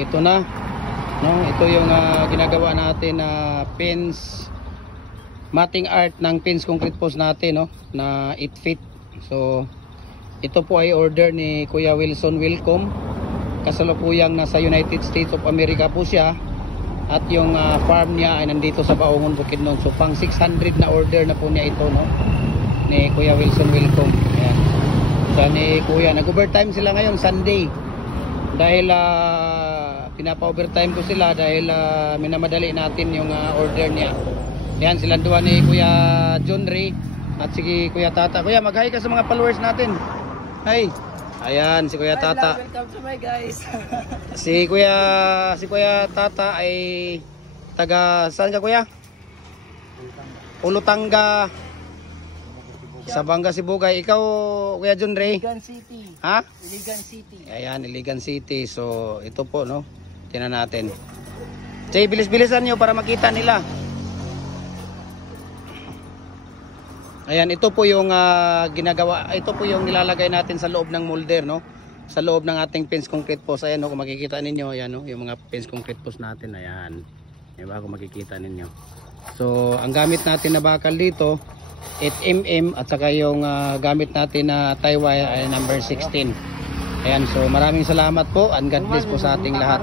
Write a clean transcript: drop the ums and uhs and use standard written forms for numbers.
ito na, no? Ito yung ginagawa natin na pins matting art ng pins concrete post natin, no, na 8 feet. So ito po ay order ni Kuya Wilson Wilcom. Kasalukuyang nasa United States of America po siya. At yung farm niya ay nandito sa Baongon, Bukidnon. So pang 600 na order na po niya ito, no, ni Kuya Wilson Wilcom. Ayan. So ni Kuya, nag-overtime sila ngayon Sunday. Dahil pinapa-overtime ko sila dahil minamadali natin yung order niya. Ayan, silang duwa ni Kuya John Ray at si Kuya Tata. Kuya, mag-hi ka sa mga followers natin. Hi. Ayan, si Kuya Tata. Welcome to my guys. Si Kuya Tata ay taga saan ka, Kuya? Ulutanga. Sabanga, Sibugay. Ikaw, Kuya John Ray? Iligan City. Ha? Iligan City. Ayan, Iligan City. So, ito po, no? Tingnan natin. Jay, bilis-bilisan nyo para makita nila. Ayan, ito po yung ginagawa, ito po yung nilalagay natin sa loob ng molder, no? Sa loob ng ating pins concrete post. Ayan, no, kung makikita ninyo, ayan, no, yung mga pins concrete post natin, ayan. Diba, kung makikita ninyo. So, ang gamit natin na bakal dito, 8mm at saka yung gamit natin na tie wire ay number 16. Ayan, so maraming salamat po and God bless po sa ating lahat.